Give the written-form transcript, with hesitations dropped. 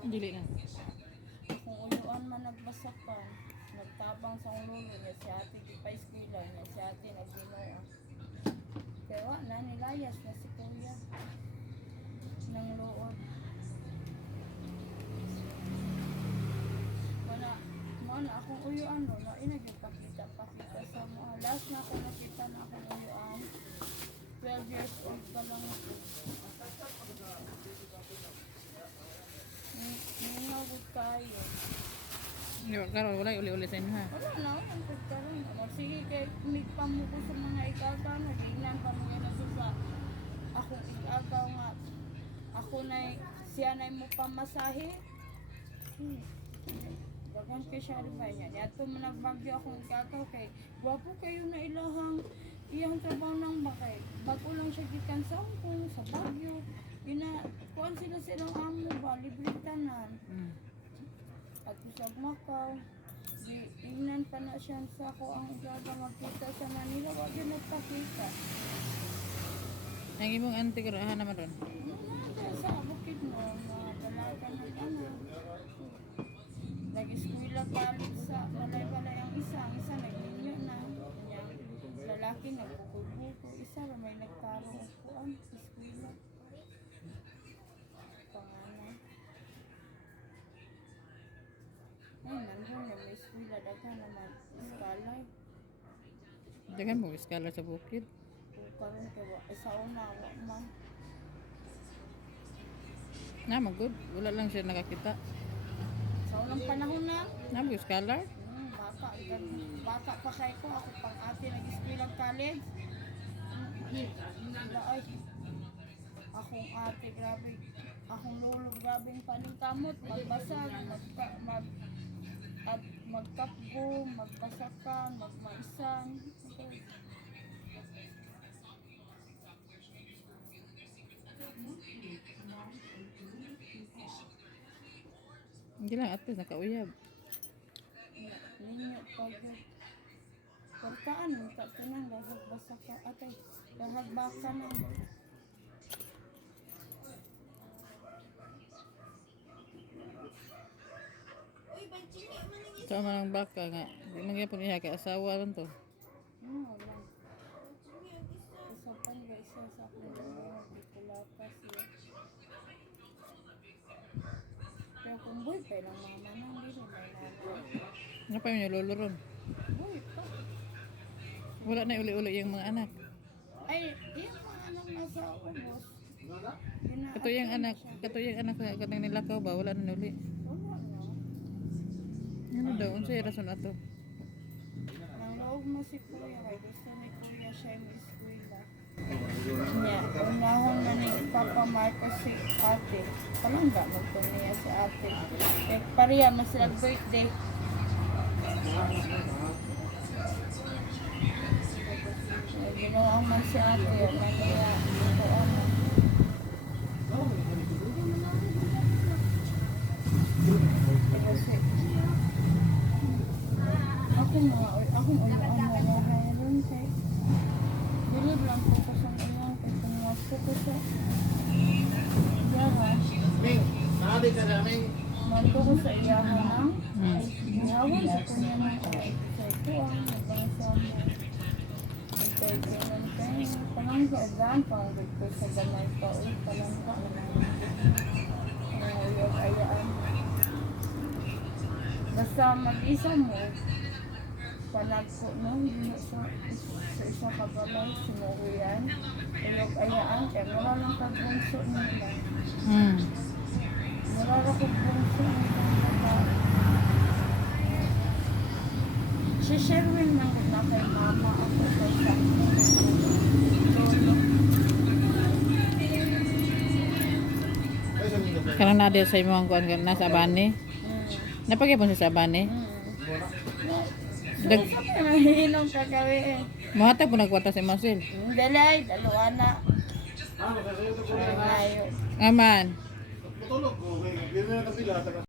Dili na. Kung uyuan man nagbasakan, nagtabang sa ulo niya si ate di pa eskwela niya si ate nagbinuha. Kaya wa na nilayas na si kuya ng luod. Mana akong uyuan no, na pakita sa mga. Last na ako nakita na akong uyuan. 12 years old pa lang ako. Ningawag kayo. Karon wala uli-uli sa inyo ha. Wala na, ang pagkaroon. Sige, kay kumigpam mo ko sa mga ikagaw, nagignan pa mo yan sa akong ikagaw nga. Ako na, siya na mo pamasahe. Dagan kay siya rin niya. Yato man nagbagyo akong ikagaw kay wapo kayo na iyang trabaho ng bakay. Bago lang siya gikan sa Hong Kong, sa Baguio. Kuhan sila silang amo ba, libre tanan. At sa Macau, tingnan pa na siya sa ako ang gaga magkita sa Manila, wag yun nagpakita. Ang imong auntie karahan naman ron. Sa bukid mo, mga dalaga ng anak. Nag-eskwela college sa balay-balay ang isa nagninyo na. Kanyang lalaki nagbuko-buko, isa may nagtarong kuan sa eskwela. Panganay. Nandun na may eskwela, daga naman scholar. Dagan mo scholar sa bukid. Karon kay isa una wa man. Na magud, wala lang siya nakakita. Sa unang panahon na. Na mo scholar? Bata pa kay ko ako pang ate nag-eskwela college. Ay, akong ate grabe, akong lolo grabeng paningkamot, magbasag, magkapgo, magbasakan, magmaisan. Hindi lang at least nakauyab. Ninyo pag portaan mo tatanang lahag basa ka atay lahag baka na. Ito man ang baka nga. Di man gyapon iya kay asawa ron to. Wala. Isa pa nga isa sa akong kulata siya. Pero kung boy pa lang mama nang dito may nanay. Ano pa yung lolo ron? Boy pa. Wala na uli-uli yung mga anak. Ay, yung mga anak nasa ubos. Katuyang anak sa kanang nilakaw ba wala na uli. Wala na. Ano daw unsay rason ato? Nang loob mo si Kuya, kay gusto ni Kuya siya yung eskwela. Niya, unahon na ni Papa Marcos si ate. Palangga magpuniya si ate. Eh, pariya, mas sila birthday. Ginawa man si ate, naniya, ito ano. Kasi, akong ulaan na mayroon kay bilib lang po ko sa ulang kay tumuwasto ko sa iyaha. Manto ko sa iyaha ng iyawan sa kunya ng sa ikuan, nagbangsa mo. Kay ganun kay pangang sa exam, pangang ko sa gamay pa ulit palangka naman. Ayaan. Basta mag-isa mo, panagpo no, sa isa ka balay, sinukuyan, ilog ayaan, kaya wala lang kagbunso nila. Wala lang kagbunso nila. Si Sherwin man na kay mama ako kay sa Karang nadia sa imong kuan nasa Abani. Napagipon sa Abani. Dag Mahinom ka gawi eh. Mahata po nagkwata si Marcel. Dalay, dalawa na. Ayo. Aman. Matulog ko, hindi na kapila.